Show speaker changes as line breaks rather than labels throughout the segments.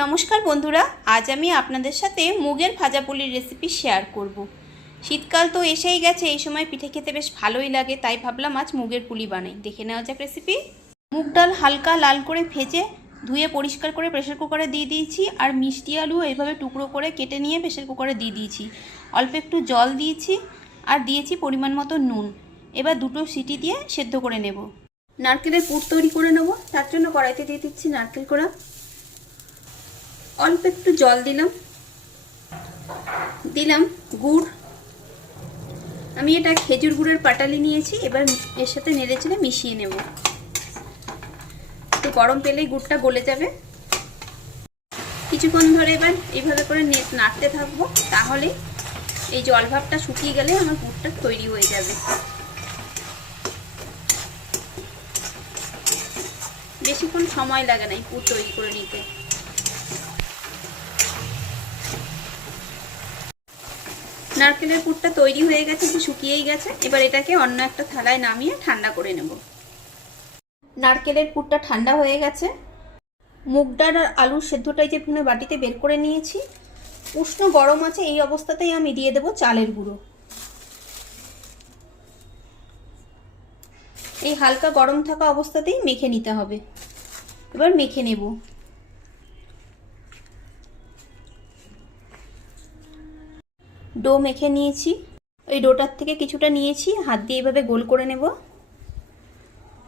নমস্কার বন্ধুরা, আজ আমি আপনাদের সাথে মুগের ভাজাপুলির রেসিপি শেয়ার করব। শীতকাল তো এসেই গেছে, এই সময় পিঠে খেতে বেশ ভালোই লাগে, তাই ভাবলাম আজ মুগের পুলি বানাই। দেখে নেওয়া যাক রেসিপি মুগ ডাল হালকা লাল করে ভেজে ধুয়ে পরিষ্কার করে প্রেশার কুকারে দিয়ে দিয়েছি, আর মিষ্টি আলু এইভাবে টুকরো করে কেটে নিয়ে প্রেশার কুকারে দিয়ে দিয়েছি। অল্প একটু জল দিয়েছি, আর দিয়েছি পরিমাণ মতো নুন। এবার দুটো সিটি দিয়ে সেদ্ধ করে নেব। নারকেলের পুর তৈরি করে নেব, তার জন্য কড়াইতে দিয়ে দিচ্ছি নারকেল কোড়া। অল্প একটু জল দিলাম। দিলাম গুড়। আমি এটা খেজুর গুড়ের পাটালি নিয়েছি, এবার এর সাথে নেড়ে চেড়ে মিশিয়ে নেব। একটু গরম পেলেই গুড়টা গলে যাবে। কিছুক্ষণ ধরে এবার এইভাবে করে নাড়তে থাকব, তাহলে এই জল ভাবটা শুকিয়ে গেলে আমার গুড়টা তৈরি হয়ে যাবে। বেশিক্ষণ সময় লাগে না এই পুর তৈরি করে নিতে। নারকেলের পুরটা তৈরি হয়ে গেছে, যে শুকিয়েই গেছে। এবার এটাকে অন্য একটা থালায় নামিয়ে ঠান্ডা করে নেব। নারকেলের পুরটা ঠান্ডা হয়ে গেছে। মুগ ডাল আর আলুর সেদ্ধটাই যে পুনে বাটিতে বের করে নিয়েছি। উষ্ণ গরম আছে, এই অবস্থাতেই আমি দিয়ে দেব চালের গুঁড়ো। এই হালকা গরম থাকা অবস্থাতেই মেখে নিতে হবে। এবার মেখে নেব। ডো মেখে নিয়েছি। ওই ডোটার থেকে কিছুটা নিয়েছি। হাত দিয়ে এইভাবে গোল করে নেব।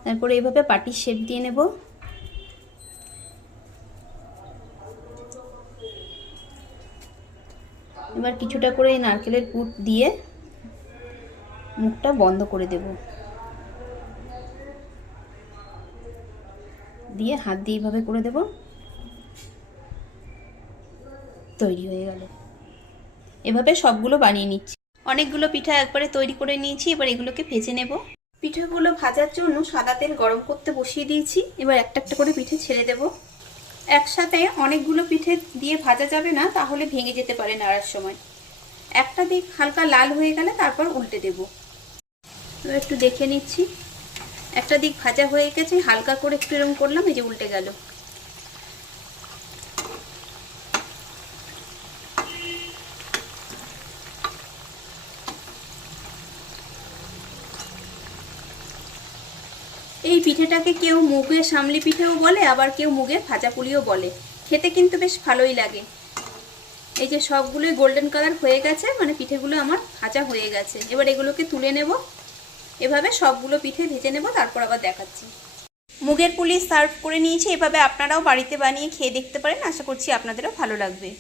তারপরে এইভাবে পাটির শেপ দিয়ে নেব। এবার কিছুটা করে এই নারকেলের পুট দিয়ে মুখটা বন্ধ করে দেব। দিয়ে হাত দিয়ে এইভাবে করে দেব। তৈরি হয়ে গেল। এভাবে সবগুলো বানিয়ে নিচ্ছি। অনেকগুলো পিঠা একবারে তৈরি করে নিয়েছি, এবার এগুলোকে ভেজে নেব। পিঠাগুলো ভাজার জন্য সাদা তেল গরম করতে বসিয়ে দিয়েছি, এবার একটা একটা করে পিঠে ছেড়ে দেব। একসাথে অনেকগুলো পিঠে দিয়ে ভাজা যাবে না, তাহলে ভেঙে যেতে পারে নাড়ার সময়। একটা দিক হালকা লাল হয়ে গেলে তারপর উল্টে দেব। এবার একটু দেখে নিচ্ছি। একটা দিক ভাজা হয়ে গেছে, হালকা করে একটু এরকম করলাম, এই যে উল্টে গেল। এই পিঠেটাকে কেউ মুগের সামলি পিঠেও বলে, আবার কেউ মুগের ভাজা পুলিও বলে। খেতে কিন্তু বেশ ভালোই লাগে। এই যে সবগুলোই গোল্ডেন কালার হয়ে গেছে মানে পিঠেগুলো আমার ভাজা হয়ে গেছে। এবার এগুলোকে তুলে নেব। এভাবে সবগুলো পিঠে ভেজে নেব, তারপর আবার দেখাচ্ছি। মুগের পুলি সার্ভ করে নিয়েছি। এভাবে আপনারাও বাড়িতে বানিয়ে খেয়ে দেখতে পারেন। আশা করছি আপনাদেরও ভালো লাগবে।